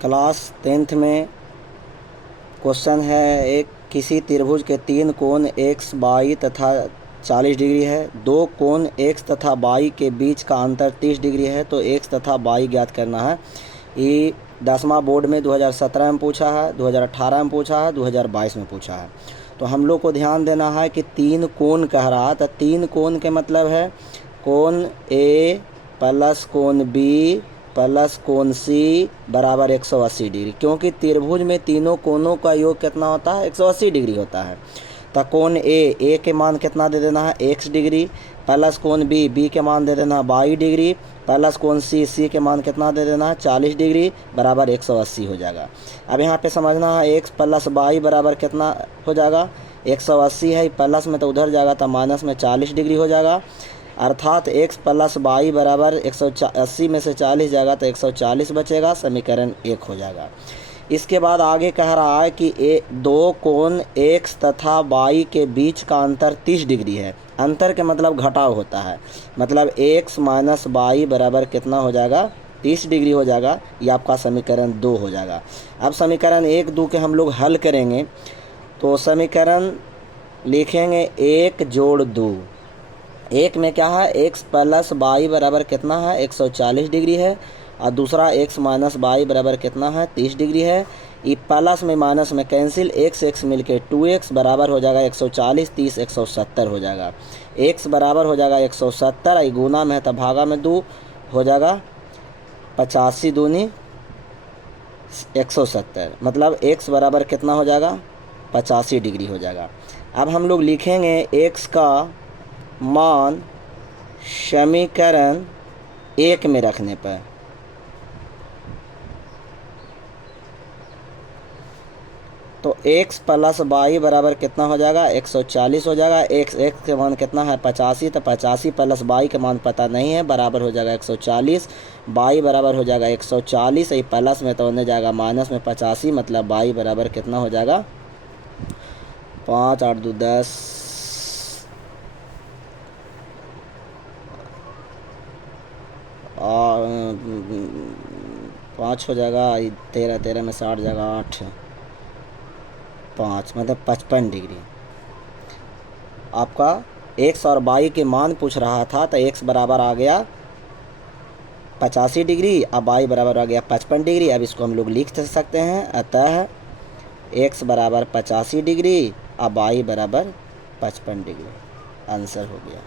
Class 10th में question है एक किसी त्रिभुज के 3 कोण x, y तथा 40 डिग्री है। 2 कोण x तथा y के बीच का अंतर 30 डिग्री है, तो x तथा y ज्ञात करना है। ये 10वां बोर्ड में 2017 में पूछा है, 2018 में पूछा है, 2022 में पूछा है। तो हम लोग को ध्यान देना है कि 3 कोण कह रहा, तो 3 कोण के मतलब है कोण A प्लस कोण B प्लस कोण C बराबर 180 डिग्री, क्योंकि त्रिभुज में तीनों कोणों का योग कितना होता है, 180 डिग्री होता है। तो कोण A के मान कितना दे देना है, x डिग्री, प्लस कोण B के मान दे देना है 22 डिग्री, प्लस कोण C के मान कितना दे देना है 40 डिग्री बराबर 180 हो जाएगा। अब यहाँ पे समझना है x प्लस y बराबर कितना हो जाएगा, 180 है, प्लस में तो उधर जाएगा तो माइनस में 40 डिग्री हो जाएगा, अर्थात x प्लस y बराबर 180 में से 40 जाएगा तो 140 बचेगा, समीकरण 1 हो जाएगा। इसके बाद आगे कह रहा है कि 2 कोण x तथा y के बीच का अंतर 30 डिग्री है। अंतर के मतलब घटाव होता है, मतलब x माइनस y बराबर कितना हो जाएगा, 30 डिग्री हो जाएगा। ये आपका समीकरण 2 हो जाएगा। अब समीकरण 1, 2 के हम लोग हल करेंगे, तो समीकरण लिखेंगे 1 जोड़ 2। एक में क्या है, x प्लस y बराबर कितना है, 140 डिग्री है, और दूसरा x माइनस y बराबर कितना है, 30 डिग्री है। ये प्लस में माइनस में कैंसिल, x मिलके 2x बराबर हो जाएगा 140, 30 170 हो जाएगा। x बराबर हो जाएगा 170, ये गुना में है तो भागा में 2 हो जाएगा, 85 दूनी 170, मतलब x बराबर कितना हो जाएगा, 85 डिग्री हो जाएगा। अब हम लोग लिखेंगे x का मान समीकरण 1 में रखने पर, तो x प्लस y बराबर कितना हो जाएगा, 140 हो जाएगा। x के मान कितना है 85, तो 85 प्लस y के मान पता नहीं है, बराबर हो जाएगा 140। y बराबर हो जाएगा 140, ये प्लस में तो होने जाएगा माइनस में 85, मतलब y बराबर कितना हो जाएगा, 5 8 2 10, 5 हो जाएगा, 13 13 में 60 जाएगा, 8 5 मतलब 55 डिग्री। आपका x और y के मान पूछ रहा था, तो x बराबर आ गया 85 डिग्री, अब y बराबर आ गया 55 डिग्री। अब इसको हम लोग लिख सकते हैं, अतः x बराबर 85 डिग्री, अब y बराबर 55 डिग्री। आंसर हो गया।